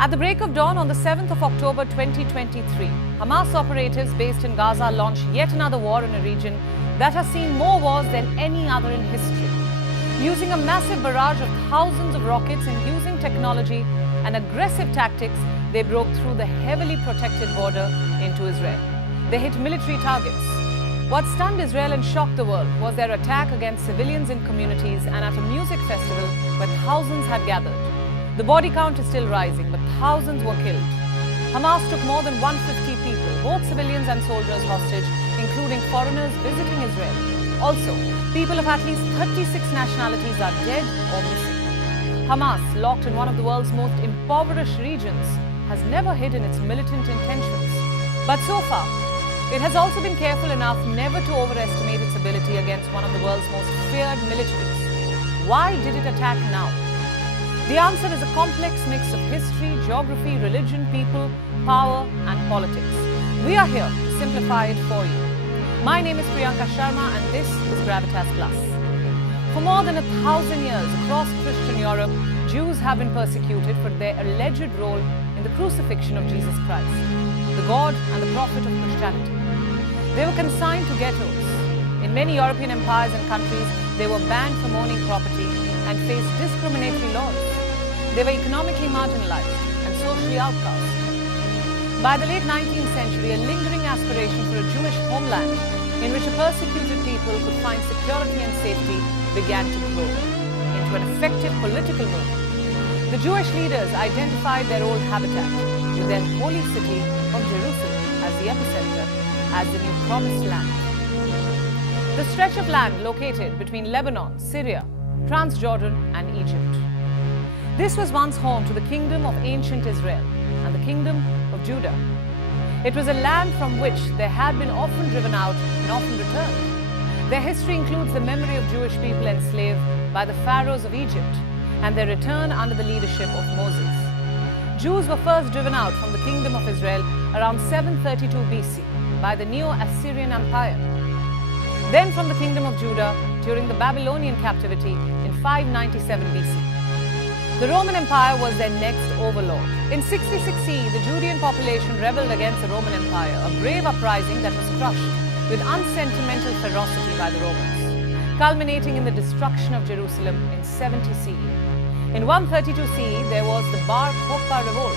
At the break of dawn on the 7th of October 2023, Hamas operatives based in Gaza launched yet another war in a region that has seen more wars than any other in history. Using a massive barrage of thousands of rockets and using technology and aggressive tactics, they broke through the heavily protected border into Israel. They hit military targets. What stunned Israel and shocked the world was their attack against civilians in communities and at a music festival where thousands had gathered. The body count is still rising, but thousands were killed. Hamas took more than 150 people, both civilians and soldiers, hostage, including foreigners visiting Israel. Also, people of at least 36 nationalities are dead or missing. Hamas, locked in one of the world's most impoverished regions, has never hidden its militant intentions. But so far, it has also been careful enough never to overestimate its ability against one of the world's most feared militaries. Why did it attack now? The answer is a complex mix of history, geography, religion, people, power, and politics. We are here to simplify it for you. My name is Priyanka Sharma, and this is Gravitas Plus. For more than 1,000 years across Christian Europe, Jews have been persecuted for their alleged role in the crucifixion of Jesus Christ, the God and the prophet of Christianity. They were consigned to ghettos. In many European empires and countries, they were banned from owning property and faced discriminatory laws. They were economically marginalized and socially outcast. By the late 19th century, a lingering aspiration for a Jewish homeland in which a persecuted people could find security and safety began to grow into an effective political movement. The Jewish leaders identified their old habitat with their holy city of Jerusalem as the epicenter, as the new promised land. The stretch of land located between Lebanon, Syria, Transjordan, and Egypt. This was once home to the kingdom of ancient Israel and the kingdom of Judah. It was a land from which they had been often driven out and often returned. Their history includes the memory of Jewish people enslaved by the pharaohs of Egypt and their return under the leadership of Moses. Jews were first driven out from the kingdom of Israel around 732 BC by the Neo-Assyrian Empire. Then from the kingdom of Judah during the Babylonian captivity in 597 BC. The Roman Empire was their next overlord. In 66 CE, the Judean population rebelled against the Roman Empire, a brave uprising that was crushed with unsentimental ferocity by the Romans, culminating in the destruction of Jerusalem in 70 CE. In 132 CE, there was the Bar Kokhba revolt.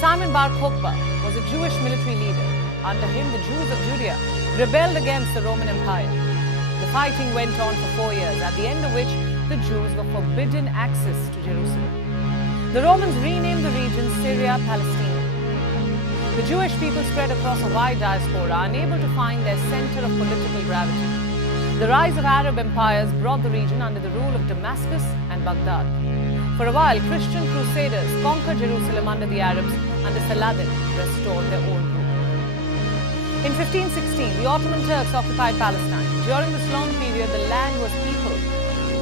Simon Bar Kokhba was a Jewish military leader. Under him, the Jews of Judea rebelled against the Roman Empire. The fighting went on for 4 years, at the end of which the Jews were forbidden access to Jerusalem. The Romans renamed the region Israel-Palestine. The Jewish people spread across a wide diaspora, unable to find their center of political gravity. The rise of Arab empires brought the region under the rule of Damascus and Baghdad. For a while, Christian crusaders conquered Jerusalem under the Arabs. Under Saladin, restored their own rule. In 1516, the Ottoman Turks occupied Palestine. During this long period, the land was peopled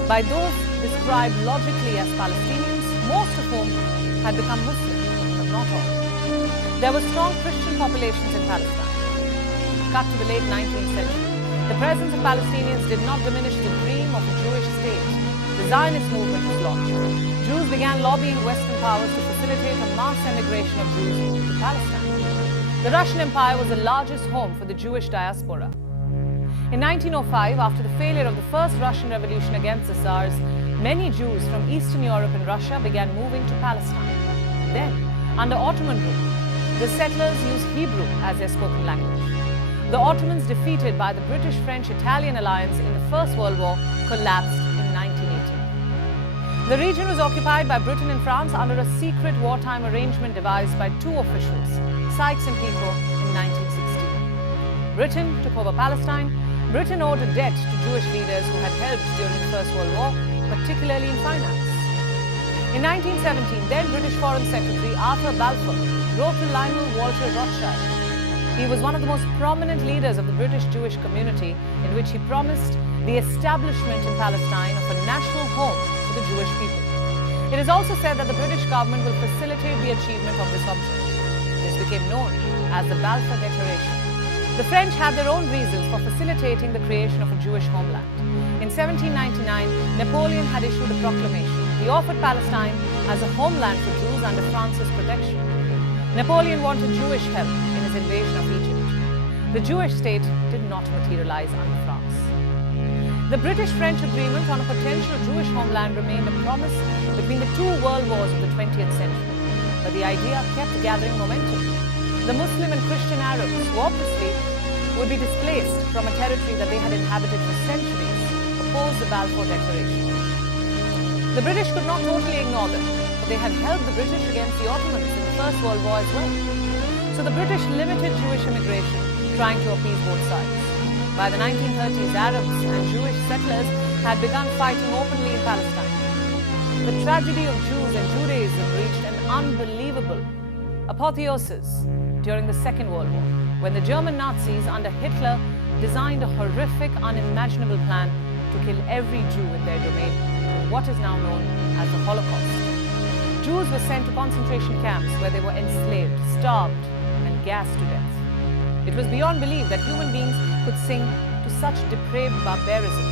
by those described logically as Palestinians, most of whom had become Muslim, but not all. There were strong Christian populations in Palestine. Cut to the late 19th century, the presence of Palestinians did not diminish the dream of a Jewish state. The Zionist movement was launched. Jews began lobbying Western powers to facilitate a mass emigration of Jews to Palestine. The Russian Empire was the largest home for the Jewish diaspora. In 1905, after the failure of the first Russian Revolution against the Tsars, many Jews from Eastern Europe and Russia began moving to Palestine. Then, under Ottoman rule, the settlers used Hebrew as their spoken language. The Ottomans, defeated by the British-French-Italian alliance in the First World War, collapsed in 1918. The region was occupied by Britain and France under a secret wartime arrangement devised by two officials, Sykes and Picot, in 1916. Britain took over Palestine. Britain owed a debt to Jewish leaders who had helped during the First World War, particularly in finance. In 1917, then British Foreign Secretary Arthur Balfour wrote to Lionel Walter Rothschild. He was one of the most prominent leaders of the British Jewish community, in which he promised the establishment in Palestine of a national home for the Jewish people. It is also said that the British government will facilitate the achievement of this object. This became known as the Balfour Declaration. The French had their own reasons for facilitating the creation of a Jewish homeland. In 1799, Napoleon had issued a proclamation. He offered Palestine as a homeland for Jews under France's protection. Napoleon wanted Jewish help in his invasion of Egypt. The Jewish state did not materialize under France. The British-French agreement on a potential Jewish homeland remained a promise between the two world wars of the 20th century, but the idea kept gathering momentum. The Muslim and Christian Arabs, who obviously would be displaced from a territory that they had inhabited for centuries, opposed the Balfour Declaration. The British could not totally ignore them, but they had helped the British against the Ottomans in the First World War as well. So the British limited Jewish immigration, trying to appease both sides. By the 1930s, Arabs and Jewish settlers had begun fighting openly in Palestine. The tragedy of Jews and Judaism reached an unbelievable apotheosis during the Second World War, when the German Nazis under Hitler designed a horrific, unimaginable plan to kill every Jew in their domain, in what is now known as the Holocaust. Jews were sent to concentration camps where they were enslaved, starved, and gassed to death. It was beyond belief that human beings could sink to such depraved barbarism.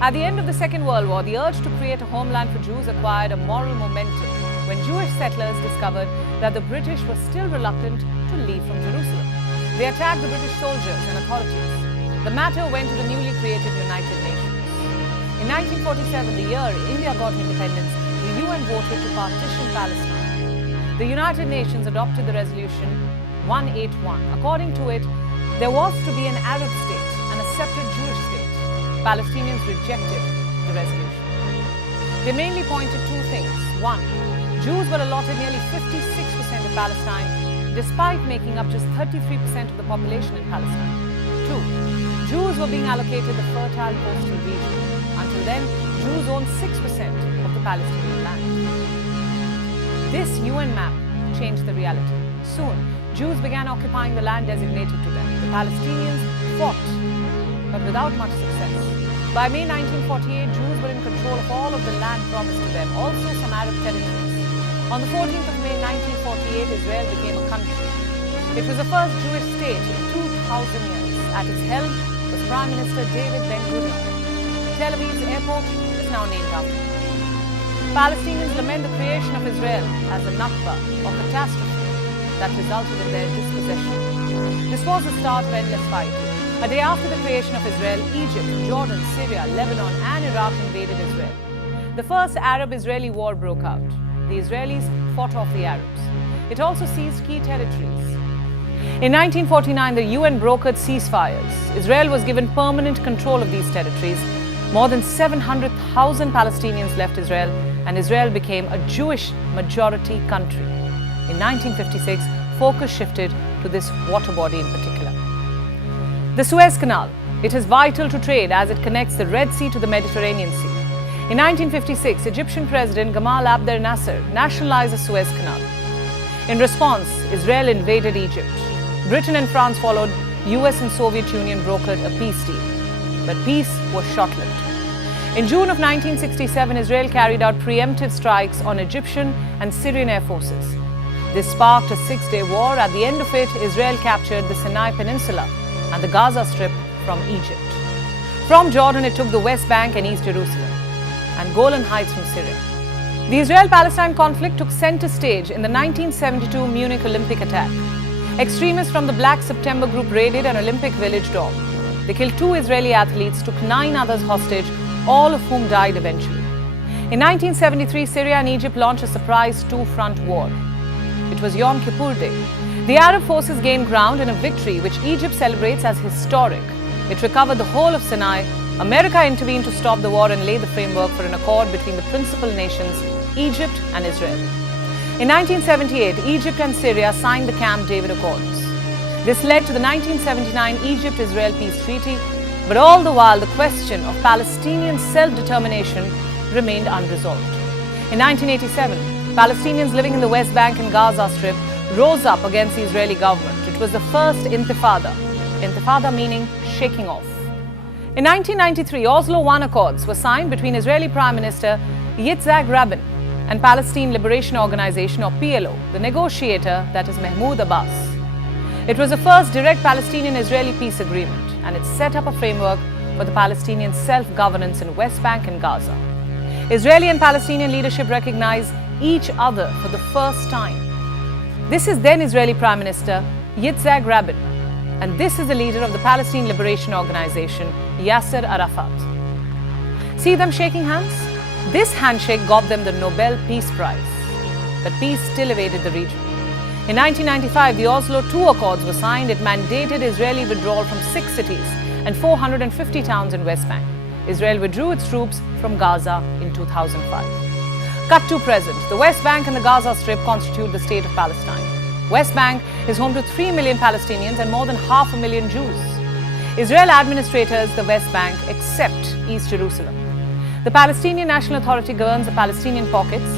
At the end of the Second World War, the urge to create a homeland for Jews acquired a moral momentum when Jewish settlers discovered that the British were still reluctant to leave from Jerusalem. They attacked the British soldiers and authorities. The matter went to the newly created United Nations. In 1947, the year India got independence, the UN voted to partition Palestine. The United Nations adopted the resolution 181. According to it, there was to be an Arab state and a separate Jewish state. Palestinians rejected the resolution. They mainly pointed two things. One, Jews were allotted nearly 56% of Palestine, despite making up just 33% of the population in Palestine. Two, Jews were being allocated the fertile coastal region. Until then, Jews owned 6% of the Palestinian land. This UN map changed the reality. Soon, Jews began occupying the land designated to them. The Palestinians fought, but without much success. By May 1948, Jews were in control of all of the land promised to them, also some Arab territories. On the 14th of May 1948, Israel became a country. It was the first Jewish state in 2,000 years. At its helm was Prime Minister David Ben-Gurion. Tel Aviv's airport is now named after him. Palestinians lament the creation of Israel as a Nakba, or catastrophe, that resulted in their dispossession. This was the start of endless fighting. A day after the creation of Israel, Egypt, Jordan, Syria, Lebanon, and Iraq invaded Israel. The first Arab-Israeli war broke out. The Israelis fought off the Arabs. It also seized key territories. In 1949, the UN brokered ceasefires. Israel was given permanent control of these territories. More than 700,000 Palestinians left Israel, and Israel became a Jewish majority country. In 1956, focus shifted to this water body in particular. The Suez Canal. It is vital to trade as it connects the Red Sea to the Mediterranean Sea. In 1956, Egyptian President Gamal Abdel Nasser nationalized the Suez Canal. In response, Israel invaded Egypt. Britain and France followed. US and Soviet Union brokered a peace deal. But peace was short-lived. In June of 1967, Israel carried out preemptive strikes on Egyptian and Syrian air forces. This sparked a six-day war. At the end of it, Israel captured the Sinai Peninsula and the Gaza Strip from Egypt. From Jordan, it took the West Bank and East Jerusalem, and Golan Heights from Syria. The Israel-Palestine conflict took center stage in the 1972 Munich Olympic attack. Extremists from the Black September group raided an Olympic Village dorm. They killed 2 Israeli athletes, took 9 others hostage, all of whom died eventually. In 1973, Syria and Egypt launched a surprise two-front war. It was Yom Kippur Day. The Arab forces gained ground in a victory which Egypt celebrates as historic. It recovered the whole of Sinai. America intervened to stop the war and lay the framework for an accord between the principal nations, Egypt and Israel. In 1978, Egypt and Syria signed the Camp David Accords. This led to the 1979 Egypt-Israel Peace Treaty, but all the while the question of Palestinian self-determination remained unresolved. In 1987, Palestinians living in the West Bank and Gaza Strip rose up against the Israeli government. It was the first intifada. Intifada meaning shaking off. In 1993, Oslo I Accords were signed between Israeli Prime Minister Yitzhak Rabin and Palestine Liberation Organization, or PLO, the negotiator, that is Mahmoud Abbas. It was the first direct Palestinian-Israeli peace agreement, and it set up a framework for the Palestinian self-governance in West Bank and Gaza. Israeli and Palestinian leadership recognized each other for the first time. This is then Israeli Prime Minister Yitzhak Rabin, and this is the leader of the Palestine Liberation Organization, Yasser Arafat. See them shaking hands? This handshake got them the Nobel Peace Prize. But peace still evaded the region. In 1995, the Oslo II Accords were signed. It mandated Israeli withdrawal from 6 cities and 450 towns in West Bank. Israel withdrew its troops from Gaza in 2005. Cut to present. The West Bank and the Gaza Strip constitute the state of Palestine. West Bank is home to 3 million Palestinians and more than 500,000 Jews. Israel administrators the West Bank except East Jerusalem. The Palestinian National Authority governs the Palestinian pockets.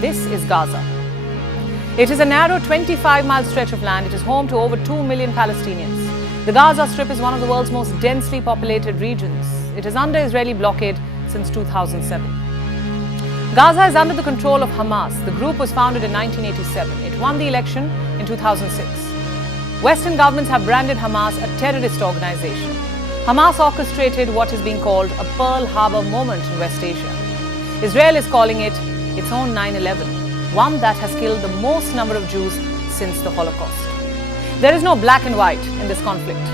This is Gaza. It is a narrow 25-mile stretch of land. It is home to over 2 million Palestinians. The Gaza Strip is one of the world's most densely populated regions. It is under Israeli blockade since 2007. Gaza is under the control of Hamas. The group was founded in 1987. It won the election in 2006. Western governments have branded Hamas a terrorist organization. Hamas orchestrated what is being called a Pearl Harbor moment in West Asia. Israel is calling it its own 9/11, one that has killed the most number of Jews since the Holocaust. There is no black and white in this conflict.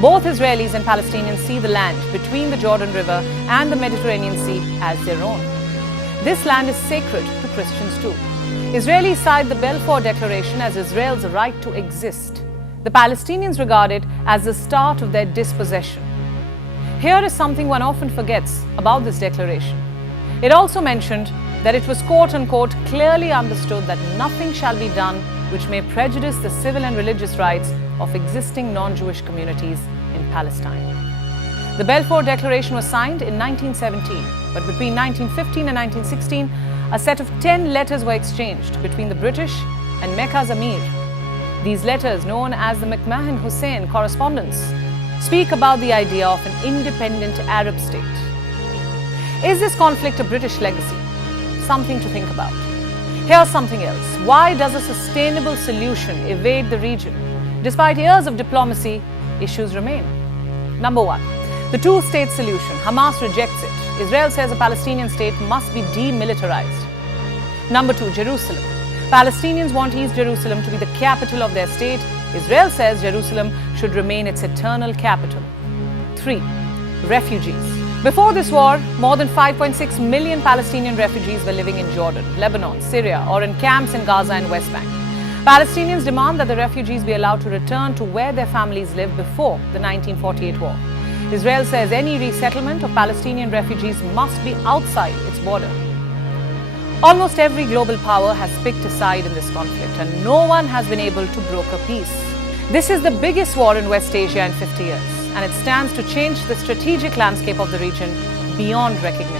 Both Israelis and Palestinians see the land between the Jordan River and the Mediterranean Sea as their own. This land is sacred to Christians too. Israelis cite the Balfour Declaration as Israel's right to exist. The Palestinians regard it as the start of their dispossession. Here is something one often forgets about this declaration. It also mentioned that it was quote-unquote clearly understood that nothing shall be done which may prejudice the civil and religious rights of existing non-Jewish communities in Palestine. The Balfour Declaration was signed in 1917, but between 1915 and 1916, a set of 10 letters were exchanged between the British and Mecca's Amir. These letters, known as the McMahon-Hussein correspondence, speak about the idea of an independent Arab state. Is this conflict a British legacy? Something to think about. Here's something else. Why does a sustainable solution evade the region? Despite years of diplomacy, issues remain. Number one, the two-state solution. Hamas rejects it. Israel says a Palestinian state must be demilitarized. Number two, Jerusalem. Palestinians want East Jerusalem to be the capital of their state. Israel says Jerusalem should remain its eternal capital. 3. Refugees. Before this war, more than 5.6 million Palestinian refugees were living in Jordan, Lebanon, Syria, or in camps in Gaza and West Bank. Palestinians demand that the refugees be allowed to return to where their families lived before the 1948 war. Israel says any resettlement of Palestinian refugees must be outside its border. Almost every global power has picked a side in this conflict, and no one has been able to broker peace. This is the biggest war in West Asia in 50 years, and it stands to change the strategic landscape of the region beyond recognition.